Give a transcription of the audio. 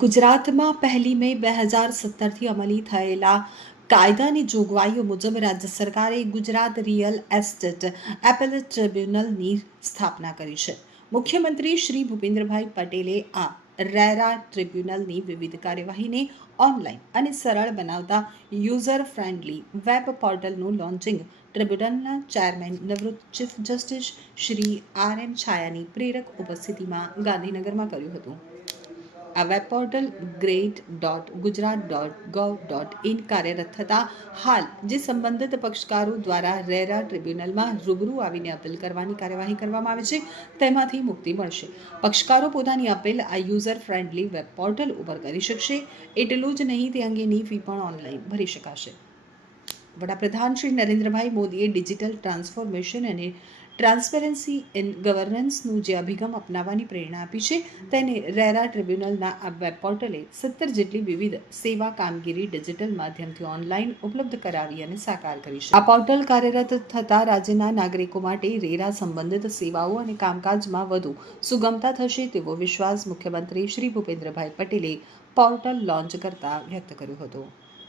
ગુજરાતમાં 1 મે 2017થી અમલી થયેલા કાયદાની જોગવાઈઓ મુજબ રાજ્ય સરકારે ગુજરાત રિયલ એસ્ટેટ એપેલેટ ટ્રિબ્યુનલની સ્થાપના કરી છે. મુખ્યમંત્રી શ્રી ભૂપેન્દ્રભાઈ પટેલે આ રેરા ટ્રિબ્યુનલની વિવિધ કાર્યવાહીને ઓનલાઈન અને સરળ બનાવતા યુઝર ફ્રેન્ડલી વેબ પોર્ટલનું લોન્ચિંગ ટ્રિબ્યુનલના ચેરમેન નિવૃત્ત ચીફ જસ્ટિસ શ્રી RM છાયાની પ્રેરક ઉપસ્થિતિમાં ગાંધીનગરમાં કર્યું હતું. આ વેબ પોર્ટલ great.gujarat.gov.in કાર્યરત થતાં હાલ જે સંબંધિત પક્ષકારો દ્વારા રેરા ટ્રિબ્યુનલમાં રૂબરૂ આવીને અપીલ કરવાની કાર્યવાહી કરવામાં આવે છે તેમાંથી મુક્તિ મળશે. પક્ષકારો પોતાની અપીલ આ યુઝર ફ્રેન્ડલી વેબ પોર્ટલ ઉપર કરી શકશે. એટલું જ નહીં, તે અંગેની ફી પણ ઓનલાઈન ભરી શકાશે. વડાપ્રધાન શ્રી નરેન્દ્રભાઈ મોદીએ ડિજિટલ ટ્રાન્સફોર્મેશન અને ટ્રાન્સપેરન્સી ઇન ગવર્નન્સનું જે અભિગમ અપનાવવાની પ્રેરણા આપી છે તેને રેરા ટ્રિબ્યુનલના આ વેબ પોર્ટલે 17 જેટલી વિવિધ સેવા કામગીરી ડિજિટલ માધ્યમથી ઓનલાઈન ઉપલબ્ધ કરાવી અને સાકાર કરી છે. આ પોર્ટલ કાર્યરત થતાં રાજ્યના નાગરિકો માટે રેરા સંબંધિત સેવાઓ અને કામકાજમાં વધુ સુગમતા થશે તેવો વિશ્વાસ મુખ્યમંત્રી શ્રી ભૂપેન્દ્રભાઈ પટેલે પોર્ટલ લોન્ચ કરતા વ્યક્ત કર્યો હતો.